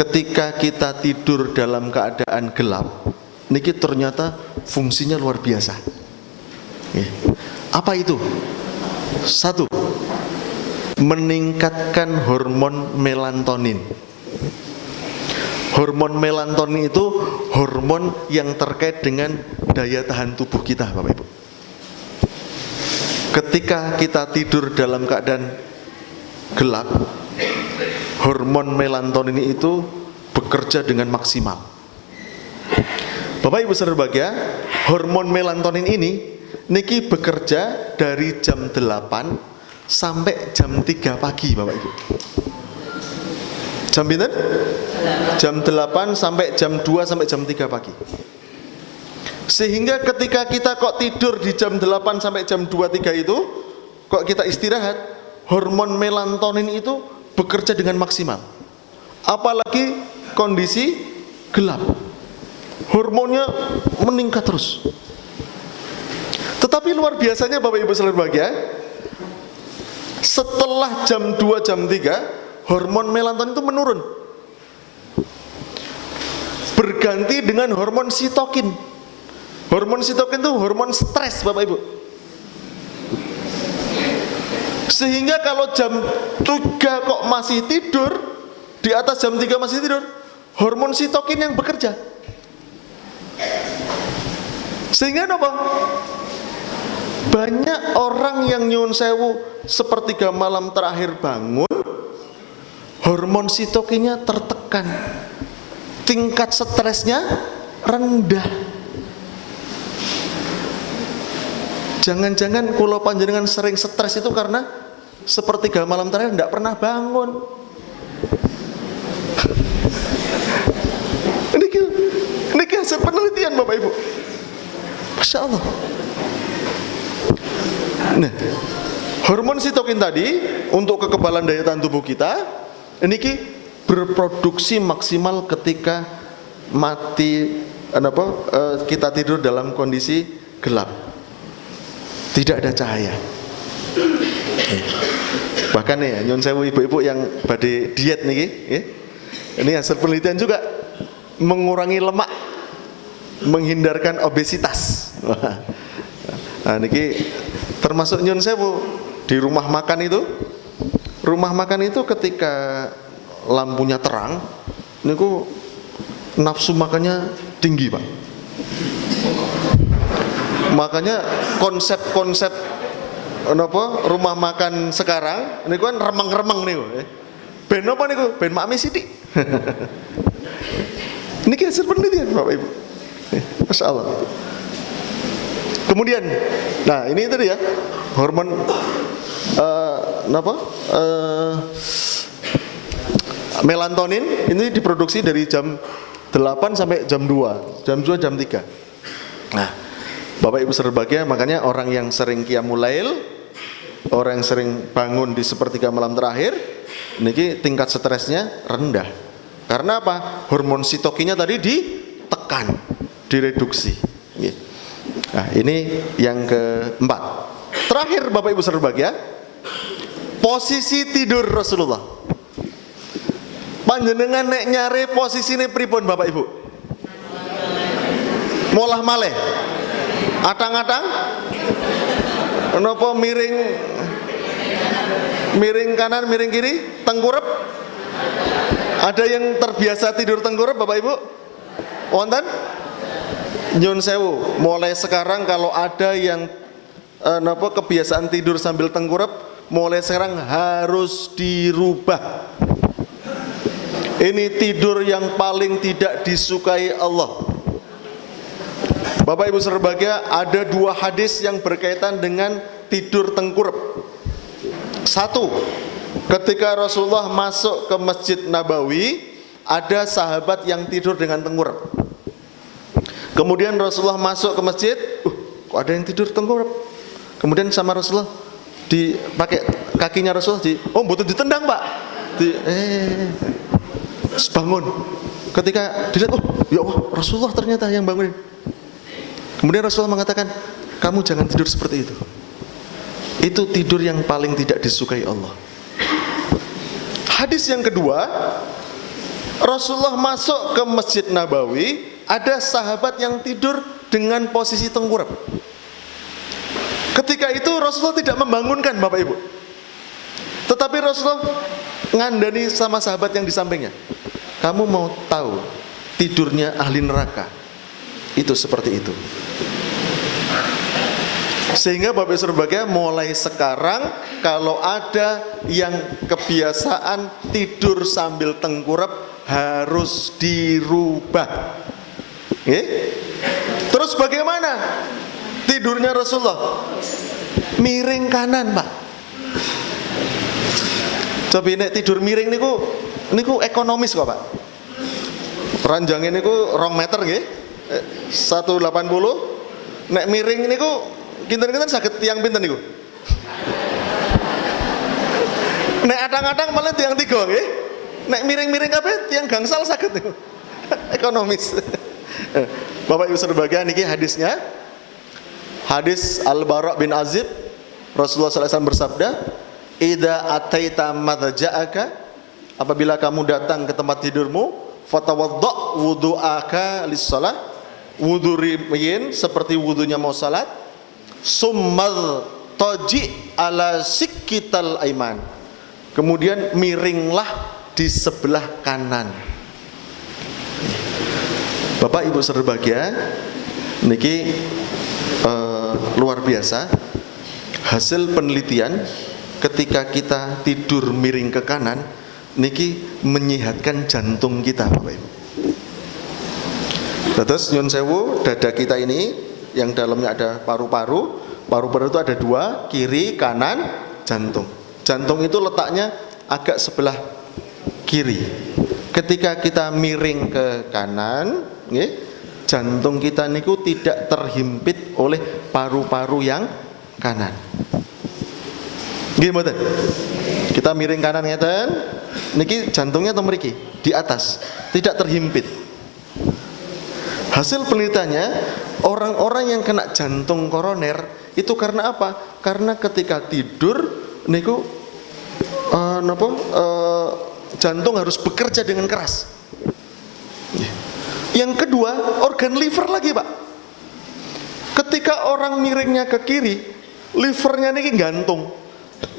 ketika kita tidur dalam keadaan gelap, niki ternyata fungsinya luar biasa. Apa itu? Satu, meningkatkan hormon melatonin. Hormon melatonin itu hormon yang terkait dengan daya tahan tubuh kita, Bapak Ibu. Ketika kita tidur dalam keadaan gelap, hormon melatonin itu bekerja dengan maksimal. Bapak Ibu saudara bahagia, hormon melatonin ini niki bekerja dari jam 8 sampai jam 3 pagi, Bapak Ibu. Jam berapa? Jam 8 sampai jam 2 sampai jam 3 pagi. Sehingga ketika kita kok tidur di jam 8 sampai jam 2 3 itu, kok kita istirahat, hormon melatonin itu bekerja dengan maksimal. Apalagi kondisi gelap, hormonnya meningkat terus. Tetapi luar biasanya Bapak Ibu sekalian berbahagia, setelah jam 2, jam 3, hormon melatonin itu menurun, berganti dengan hormon sitokin. Hormon sitokin itu hormon stres Bapak Ibu. Sehingga kalau jam 3 kok masih tidur, di atas jam 3 masih tidur, hormon sitokin yang bekerja. Sehingga apa? Banyak orang yang nyun sewu sepertiga malam terakhir bangun, hormon sitokinnya tertekan, tingkat stresnya rendah. Jangan-jangan kalau panjenengan sering stres itu karena sepertiga malam terakhir tidak pernah bangun. Ini hasil penelitian Bapak Ibu. Masya Allah. Nah, hormon sitokin tadi untuk kekebalan daya tahan tubuh kita ini berproduksi maksimal ketika kita tidur dalam kondisi gelap, tidak ada cahaya. Bahkan ya nyun sewu ibu-ibu yang badhe diet nih, ini hasil penelitian juga, mengurangi lemak, menghindarkan obesitas. Nah niki termasuk nyun sewu di rumah makan itu ketika lampunya terang niku nafsu makannya tinggi Pak. Makanya konsep-konsep rumah makan sekarang niku kan remeng-remeng niku. Ben apa niku? Ben makmi sithik. Niki hasil penelitian Bapak Ibu. Masya Allah. Kemudian, nah ini tadi ya, hormon melatonin ini diproduksi dari jam 8 sampai jam 2, jam 3. Nah, Bapak Ibu berbahagia, makanya orang yang sering qiyamul lail, orang yang sering bangun di sepertiga malam terakhir, ini tingkat stresnya rendah. Karena apa? Hormon sitokinnya tadi ditekan, direduksi. Nah, ini yang keempat. Terakhir Bapak Ibu berbahagia, posisi tidur Rasulullah. Panjenengan nek nyare posisine pripun Bapak Ibu? Molah maleh. Atang-atang? Napa miring kanan, miring kiri, tengkurep? Ada yang terbiasa tidur tengkurep Bapak Ibu? Wonten? Nyun sewu, mulai sekarang kalau ada yang kebiasaan tidur sambil tengkurap, mulai sekarang harus dirubah. Ini tidur yang paling tidak disukai Allah. Bapak Ibu berbahagia, ada 2 hadis yang berkaitan dengan tidur tengkurap. 1, ketika Rasulullah masuk ke Masjid Nabawi, ada sahabat yang tidur dengan tengkurap. Kemudian Rasulullah masuk ke masjid, kok ada yang tidur tengkurap. Kemudian sama Rasulullah dipakai kakinya Rasulullah mboten ditendang Pak. Bangun. Ketika dilihat, ya Allah, Rasulullah ternyata yang bangunin. Kemudian Rasulullah mengatakan, kamu jangan tidur seperti itu. Itu tidur yang paling tidak disukai Allah. Hadis yang kedua, Rasulullah masuk ke Masjid Nabawi, ada sahabat yang tidur dengan posisi tengkurap. Ketika itu Rasulullah tidak membangunkan Bapak Ibu, tetapi Rasulullah ngandani sama sahabat yang di sampingnya, kamu mau tahu tidurnya ahli neraka itu seperti itu. Sehingga Bapak Ibu berbahagia, mulai sekarang kalau ada yang kebiasaan tidur sambil tengkurap harus dirubah. Terus bagaimana tidurnya Rasulullah? Miring kanan Pak. Coba nek tidur miring niku ekonomis kok Pak. Ranjangnya niku 2 meter nggih, 180. Nek miring niku kinten-kinten saged tiyang pinten niku? Nek adang-adang malah tiang tiga nggih. Nek miring-miring kabeh tiang gangsal saged niku. Ekonomis. Bapak Ibu sebagian niki hadisnya. Hadis Al-Bara' bin Azib, Rasulullah SAW bersabda, "Idza ataita madja'aka," apabila kamu datang ke tempat tidurmu, fatawadda' wudu'aka lis-shalah, wudu riyin seperti wudunya mau salat, summal taji ala sikital aiman, kemudian miringlah di sebelah kanan. Bapak Ibu berbahagia, niki luar biasa hasil penelitian. Ketika kita tidur miring ke kanan niki menyehatkan jantung kita, Bapak Ibu. Terus nyun sewu, dada kita ini yang dalamnya ada paru-paru. Paru-paru itu ada dua, kiri, kanan, jantung. Jantung itu letaknya agak sebelah kiri. Ketika kita miring ke kanan, jantung kita niku tidak terhimpit oleh paru-paru yang kanan. Nggih mboten? Kita miring kanan ngeten, niki jantungnya atau mriki di atas, tidak terhimpit. Hasil penelitiannya, orang-orang yang kena jantung koroner itu karena apa? Karena ketika tidur niku jantung harus bekerja dengan keras. Yang kedua, organ liver lagi, Pak. Ketika orang miringnya ke kiri, livernya niki gantung.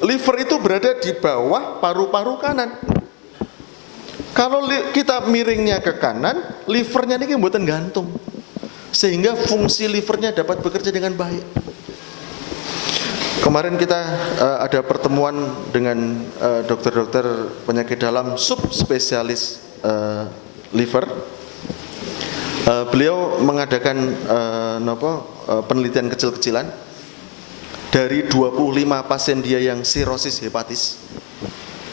Liver itu berada di bawah paru-paru kanan. Kalau kita miringnya ke kanan, livernya niki mboten gantung, sehingga fungsi livernya dapat bekerja dengan baik. Kemarin kita ada pertemuan dengan dokter-dokter penyakit dalam subspesialis liver. Beliau mengadakan penelitian kecil-kecilan dari 25 pasien dia yang sirosis hepatis.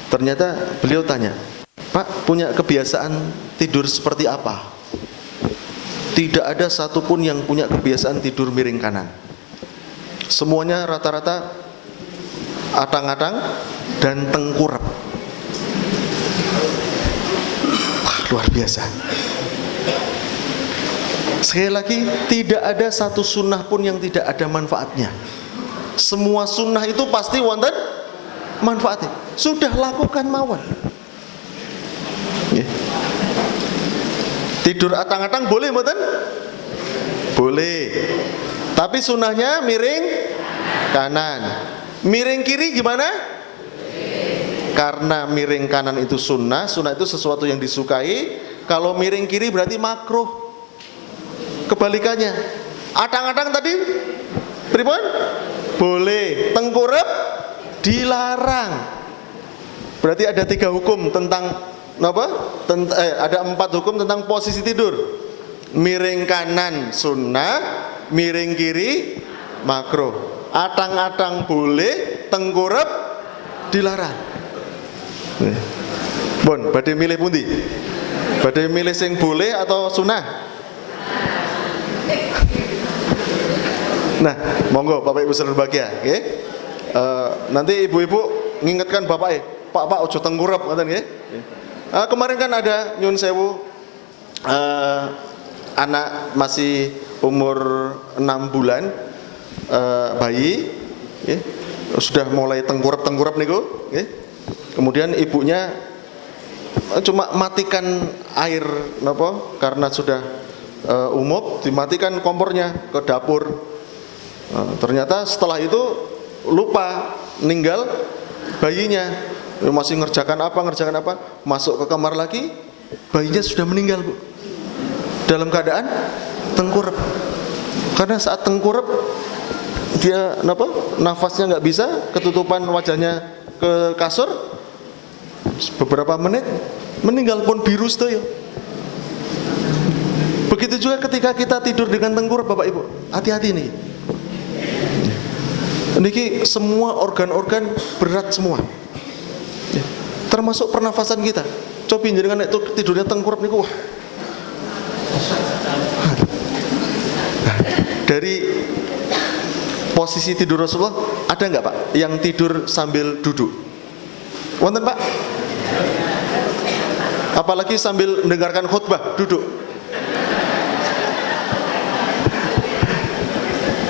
Ternyata beliau tanya, "Pak, punya kebiasaan tidur seperti apa?" Tidak ada satupun yang punya kebiasaan tidur miring kanan. Semuanya rata-rata atang-atang dan tengkurap. Wah, luar biasa. Sekali lagi, tidak ada satu sunnah pun yang tidak ada manfaatnya. Semua sunnah itu pasti wonten manfaatnya. Sudah lakukan mawon. Tidur atang-atang boleh mboten? Boleh. Tapi sunnahnya miring kanan. Miring kiri gimana? Karena miring kanan itu sunnah. Sunnah itu sesuatu yang disukai. Kalau miring kiri berarti makruh. Kebalikannya, atang-atang tadi pripun? Boleh. Tengkurap dilarang. Berarti ada 3 hukum tentang apa? Ada 4 hukum tentang posisi tidur. Miring kanan sunnah, miring kiri makruh. Atang-atang boleh, tengkurap dilarang. Bon, badhe milih pundi? Badhe milih sing boleh atau sunnah? Nah, monggo Bapak Ibu saudara berbahagia, nggih. Nanti ibu-ibu ngingetkan bapak, Pak ojo tengkurap ngoten nggih. Kemarin kan ada nyun sewu anak masih umur 6 bulan, bayi, nggih. Sudah mulai tengkurap niku, nggih. Kemudian ibunya cuma matikan air napa karena sudah umum, dimatikan kompornya ke dapur. Ternyata setelah itu lupa ninggal bayinya, masih ngerjakan apa, masuk ke kamar lagi, bayinya sudah meninggal, Bu, dalam keadaan tengkurap. Karena saat tengkurap dia nafasnya nggak bisa, ketutupan wajahnya ke kasur, beberapa menit meninggal pun biru sedoyo. Begitu juga ketika kita tidur dengan tengkurap, Bapak Ibu, hati-hati nih. Niki semua organ-organ berat semua, termasuk pernafasan kita. Coba jenengan itu tidurnya tengkurap niku, wah. Dari posisi tidur Rasulullah ada nggak, Pak, yang tidur sambil duduk? Wonten Pak? Apalagi sambil mendengarkan khutbah, duduk.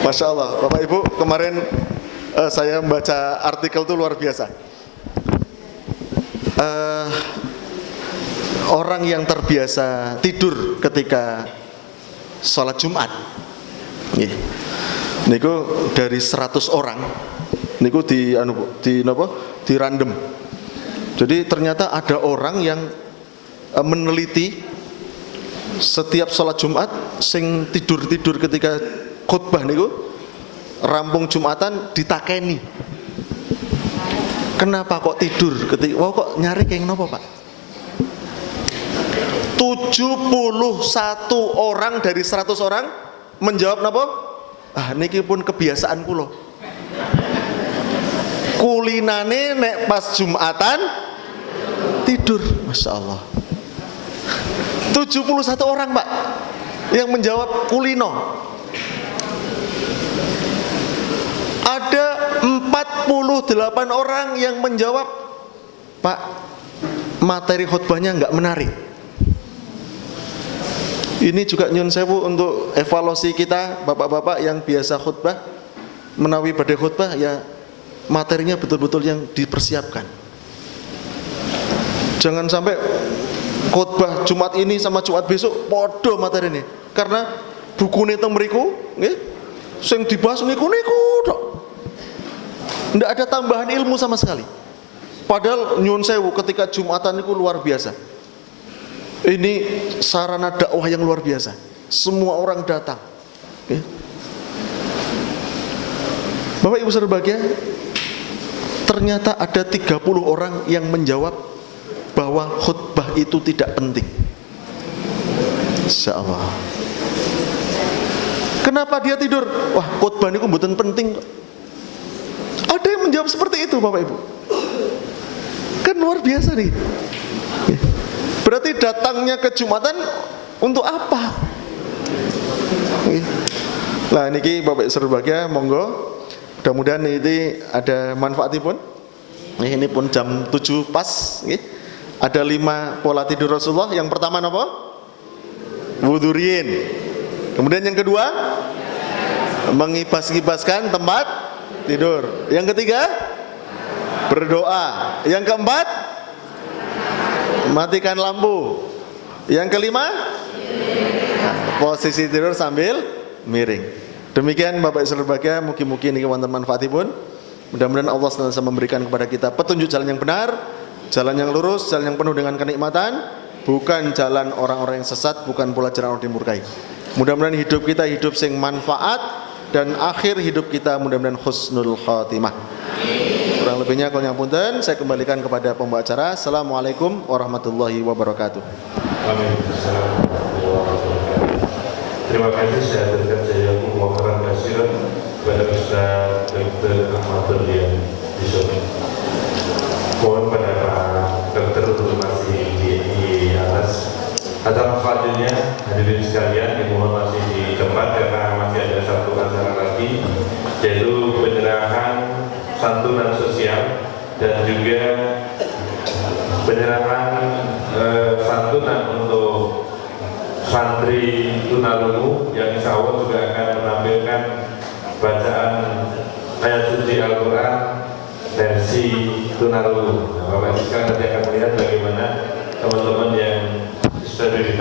Masya Allah, Bapak Ibu, kemarin saya membaca artikel itu luar biasa. Orang yang terbiasa tidur ketika sholat Jumat, niku dari 100 orang, niku di random. Jadi ternyata ada orang yang meneliti setiap sholat Jumat, sing tidur ketika khutbah niku, rampung Jumatan ditakeni. Kenapa kok tidur ketika? Wah, kok nyari kayak nopo Pak? 71 orang dari 100 orang menjawab napa? Niki pun kebiasaan kula. Kulinane nek pas Jumatan tidur, Masya Allah. 71 orang Pak yang menjawab kulino. Ada 48 orang yang menjawab, Pak, materi khutbahnya nggak menarik. Ini juga nyun sewu untuk evaluasi kita, bapak-bapak yang biasa khutbah, menawi badai khutbah, ya materinya betul-betul yang dipersiapkan. Jangan sampai khutbah Jumat ini sama Jumat besok podo materi ini, karena buku ini teng mriku nggih sing dibahas niku tok. Ndak ada tambahan ilmu sama sekali. Padahal nyun sewu ketika Jumatan itu luar biasa. Ini sarana dakwah yang luar biasa. Semua orang datang. Bapak Ibu saudara bahagia, ternyata ada 30 orang yang menjawab bahwa khutbah itu tidak penting. Insya Allah. Kenapa dia tidur? Wah, khutbah itu mboten penting. Ada yang menjawab seperti itu Bapak Ibu. Kan luar biasa nih. Berarti datangnya ke Jumatan untuk apa? Nah niki Bapak Ibu berbahagia, monggo. Mudah-mudahan ini ada manfaatipun. Ini pun jam 7 pas. Ada 5 pola tidur Rasulullah. Yang pertama apa? Wudhurin. Kemudian yang kedua, mengibas-ibaskan tempat tidur. Yang ketiga, berdoa. Yang keempat, matikan lampu. Yang kelima, posisi tidur sambil miring. Demikian Bapak Ibu berbahagia, mugi-mugi niki wonten manfaatipun. Mudah-mudahan Allah senantiasa memberikan kepada kita petunjuk jalan yang benar, jalan yang lurus, jalan yang penuh dengan kenikmatan, bukan jalan orang-orang yang sesat, bukan pula jalan orang dimurkai. Mudah-mudahan hidup kita hidup sing manfaat, dan akhir hidup kita mudah-mudahan husnul khatimah. Kurang lebihnya kalau nyampunten, saya kembalikan kepada pembawa acara. Assalamualaikum warahmatullahi wabarakatuh. Terima kasih saya berikan saya muhtaram kasiran kepada Ustaz Dr. Ahmad Turdian di sini. Mohon pada Pak Dr. untuk masih di atas. Acara selanjutnya hadirin sekalian dimohon masih di tempat karena masih ada satu acara lagi, yaitu penyerahan santunan sosial dan juga penyerahan santunan untuk santri tunarungu yang insya Allah juga akan menampilkan bacaan ayat suci Al-Quran versi tunarungu. Nah, Bapak Ibu sekarang nanti akan melihat bagaimana teman-teman yang disabilitas